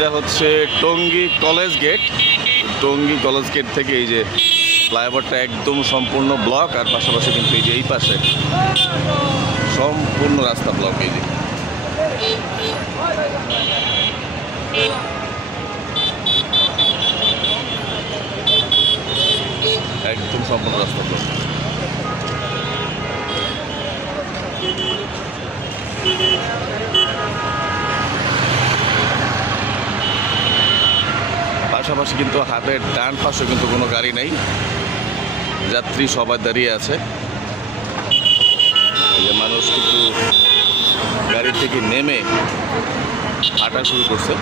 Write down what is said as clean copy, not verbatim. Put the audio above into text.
এইটা হচ্ছে Tongi college gate. Tongi college gate থেকে এই যে ফ্লাইওভারটা একদম সম্পূর্ণ ব্লক, আর পাশাপাশি কিন্তু এই যে এই পাশে সম্পূর্ণ রাস্তা ব্লক। এই যে একদম সম্পূর্ণ রাস্তা ব্লক। পাশাপাশি কিন্তু হাতের ডান পাশে কিন্তু কোনো গাড়ি নেই, যাত্রী সবাই দাঁড়িয়ে আছে। যে মানুষ কিন্তু গাড়ি থেকে নেমে হাঁটা শুরু করছে।